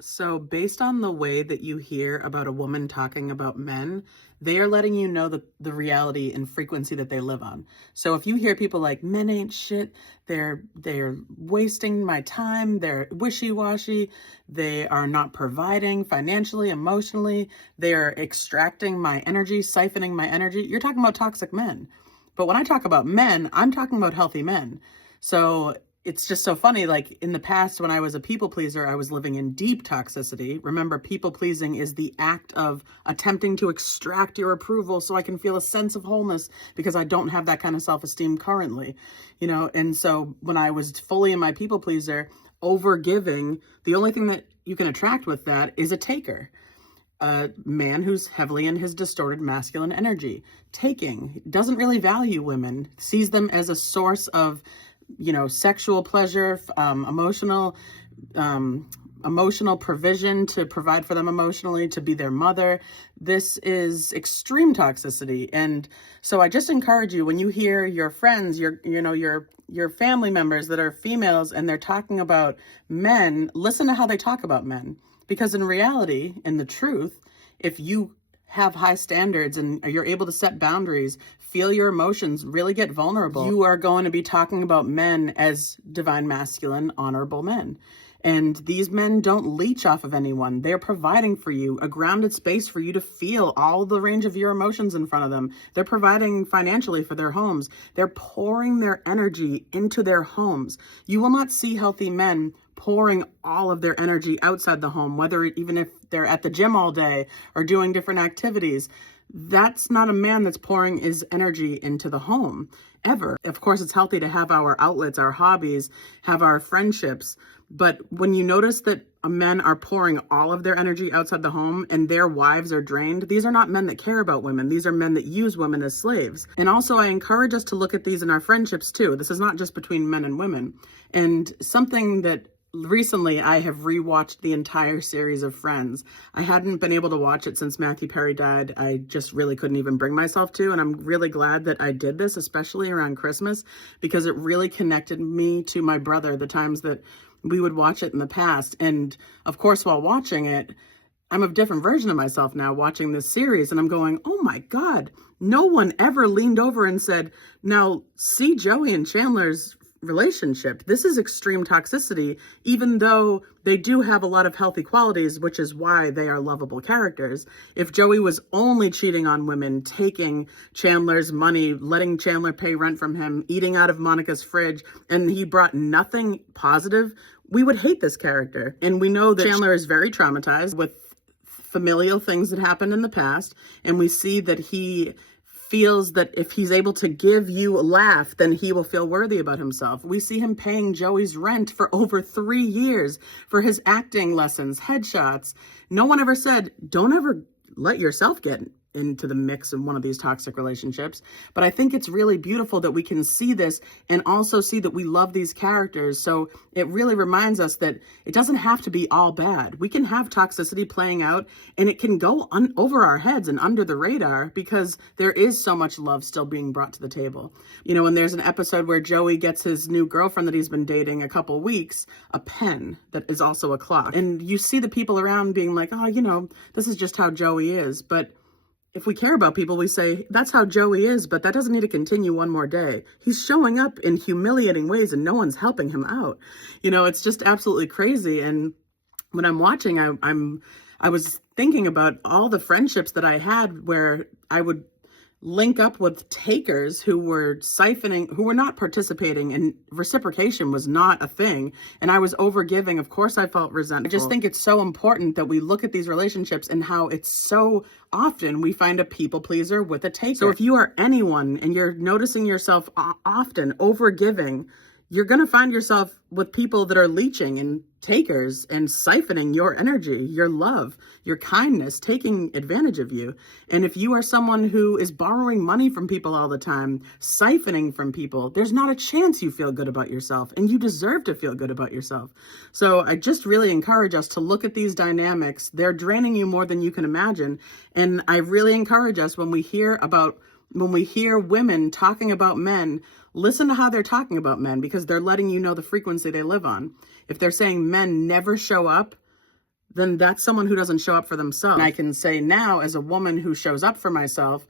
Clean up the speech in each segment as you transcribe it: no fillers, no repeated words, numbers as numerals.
So, based on the way that you hear about a woman talking about men, they are letting you know the reality and frequency that they live on. So, if you hear people like men ain't shit, they're wasting my time, they're wishy-washy, they are not providing financially, emotionally, they're extracting my energy, siphoning my energy. You're talking about toxic men. But when I talk about men, I'm talking about healthy men. So it's just so funny. Like in the past, when I was a people pleaser, I was living in deep toxicity. Remember, people pleasing is the act of attempting to extract your approval so I can feel a sense of wholeness because I don't have that kind of self-esteem currently, And so when I was fully in my people pleaser, over giving, the only thing that you can attract with that is a taker. A man who's heavily in his distorted masculine energy, taking, doesn't really value women, sees them as a source of sexual pleasure, emotional provision to provide for them emotionally, to be their mother. This is extreme toxicity. And so I just encourage you, when you hear your friends, your family members that are females and they're talking about men, listen to how they talk about men. Because in reality, in the truth, if you have high standards and you're able to set boundaries, feel your emotions, really get vulnerable, you are going to be talking about men as divine masculine, honorable men. And these men don't leech off of anyone. They're providing for you a grounded space for you to feel all the range of your emotions in front of them. They're providing financially for their homes. They're pouring their energy into their homes. You will not see healthy men pouring all of their energy outside the home, even if they're at the gym all day or doing different activities. That's not a man that's pouring his energy into the home, ever. Of course, it's healthy to have our outlets, our hobbies, have our friendships. But when you notice that men are pouring all of their energy outside the home and their wives are drained, these are not men that care about women. These are men that use women as slaves. And also, I encourage us to look at these in our friendships too. This is not just between men and women. And something that recently, I have rewatched the entire series of Friends. I hadn't been able to watch it since Matthew Perry died. I just really couldn't even bring myself to, and I'm really glad that I did this, especially around Christmas, because it really connected me to my brother, the times that we would watch it in the past. And of course, while watching it, I'm a different version of myself now watching this series, and I'm going, oh my God, no one ever leaned over and said, now see Joey and Chandler's relationship. This is extreme toxicity, even though they do have a lot of healthy qualities, which is why they are lovable characters. If Joey was only cheating on women, taking Chandler's money, letting Chandler pay rent from him, eating out of Monica's fridge, and he brought nothing positive, we would hate this character. And we know that Chandler is very traumatized with familial things that happened in the past, and we see that he feels that if he's able to give you a laugh, then he will feel worthy about himself. We see him paying Joey's rent for over 3 years for his acting lessons, headshots. No one ever said, don't ever let yourself get into the mix in one of these toxic relationships. But I think it's really beautiful that we can see this and also see that we love these characters. So it really reminds us that it doesn't have to be all bad. We can have toxicity playing out and it can go over our heads and under the radar because there is so much love still being brought to the table. And there's an episode where Joey gets his new girlfriend that he's been dating a couple weeks, a pen that is also a clock. And you see the people around being like, oh, this is just how Joey is. But if we care about people, we say, that's how Joey is, but that doesn't need to continue one more day. He's showing up in humiliating ways and no one's helping him out. It's just absolutely crazy. And when I'm watching, I was thinking about all the friendships that I had where I would link up with takers who were siphoning, who were not participating, and reciprocation was not a thing. And I was overgiving. Of course, I felt resentful. I just think it's so important that we look at these relationships and how it's so often we find a people pleaser with a taker. So if you are anyone and you're noticing yourself often overgiving, you're going to find yourself with people that are leeching and takers and siphoning your energy, your love, your kindness, taking advantage of you. And if you are someone who is borrowing money from people all the time, siphoning from people, there's not a chance you feel good about yourself, and you deserve to feel good about yourself. So I just really encourage us to look at these dynamics. They're draining you more than you can imagine. And I really encourage us when we hear women talking about men, listen to how they're talking about men, because they're letting you know the frequency they live on. If they're saying men never show up, then that's someone who doesn't show up for themselves. And I can say now, as a woman who shows up for myself,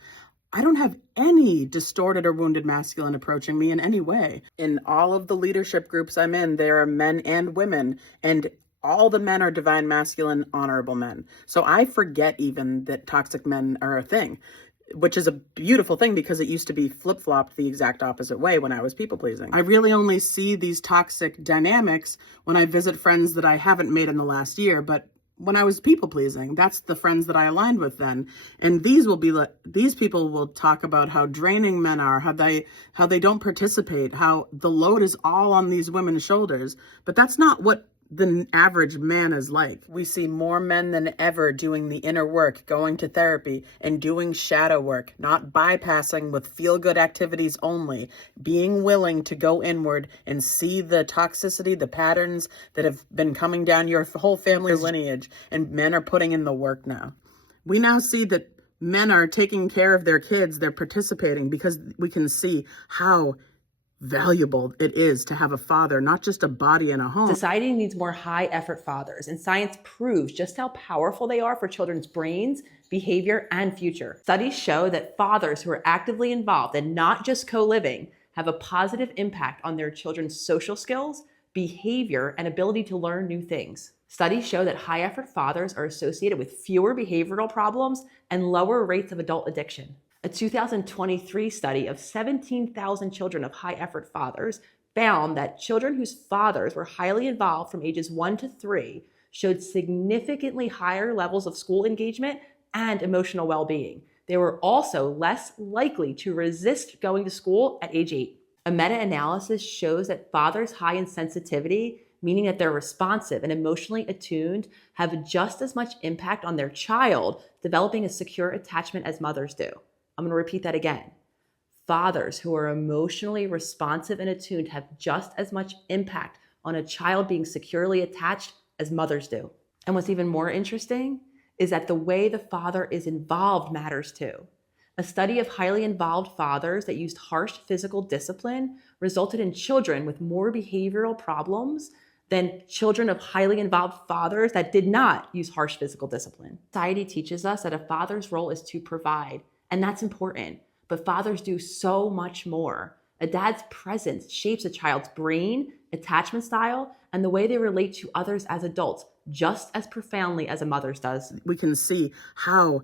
I don't have any distorted or wounded masculine approaching me in any way. In all of the leadership groups I'm in, there are men and women, and all the men are divine masculine, honorable men. So I forget even that toxic men are a thing, which is a beautiful thing because it used to be flip-flopped the exact opposite way when I was people-pleasing. I really only see these toxic dynamics when I visit friends that I haven't made in the last year, but when I was people-pleasing, that's the friends that I aligned with then. And these people will talk about how draining men are, how they don't participate, how the load is all on these women's shoulders. But that's not what the average man is like. We see more men than ever doing the inner work, going to therapy, and doing shadow work, not bypassing with feel-good activities only, being willing to go inward and see the toxicity, the patterns that have been coming down your whole family lineage, and men are putting in the work now. We now see that men are taking care of their kids, they're participating, because we can see how valuable it is to have a father, not just a body and a home. Society needs more high-effort fathers, and science proves just how powerful they are for children's brains, behavior, and future. Studies show that fathers who are actively involved and not just co-living have a positive impact on their children's social skills, behavior, and ability to learn new things. Studies show that high-effort fathers are associated with fewer behavioral problems and lower rates of adult addiction. A 2023 study of 17,000 children of high-effort fathers found that children whose fathers were highly involved from ages 1 to 3 showed significantly higher levels of school engagement and emotional well-being. They were also less likely to resist going to school at age 8. A meta-analysis shows that fathers high in sensitivity, meaning that they're responsive and emotionally attuned, have just as much impact on their child developing a secure attachment as mothers do. I'm going to repeat that again. Fathers who are emotionally responsive and attuned have just as much impact on a child being securely attached as mothers do. And what's even more interesting is that the way the father is involved matters too. A study of highly involved fathers that used harsh physical discipline resulted in children with more behavioral problems than children of highly involved fathers that did not use harsh physical discipline. Society teaches us that a father's role is to provide, and that's important, but fathers do so much more. A dad's presence shapes a child's brain, attachment style, and the way they relate to others as adults, just as profoundly as a mother's does. We can see how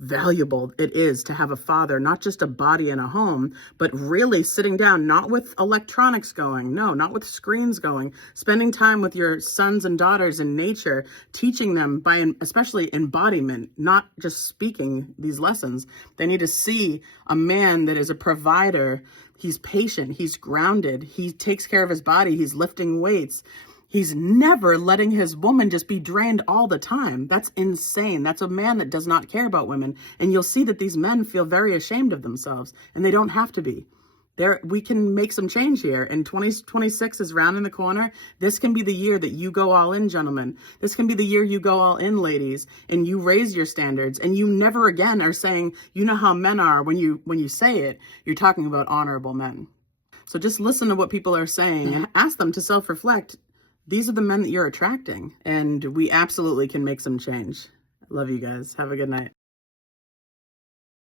valuable it is to have a father, not just a body and a home, but really sitting down, not with electronics going, no, not with screens going, spending time with your sons and daughters in nature, teaching them by especially embodiment, not just speaking these lessons. They need to see a man that is a provider. He's patient, he's grounded, he takes care of his body, he's lifting weights. He's never letting his woman just be drained all the time. That's insane. That's a man that does not care about women. And you'll see that these men feel very ashamed of themselves, and they don't have to be. We can make some change here. And 2026 is rounding the corner. This can be the year that you go all in, gentlemen. This can be the year you go all in, ladies, and you raise your standards. And you never again are saying, you know how men are. When you say it, you're talking about honorable men. So just listen to what people are saying and ask them to self-reflect. These are the men that you're attracting, and we absolutely can make some change. Love you guys. Have a good night.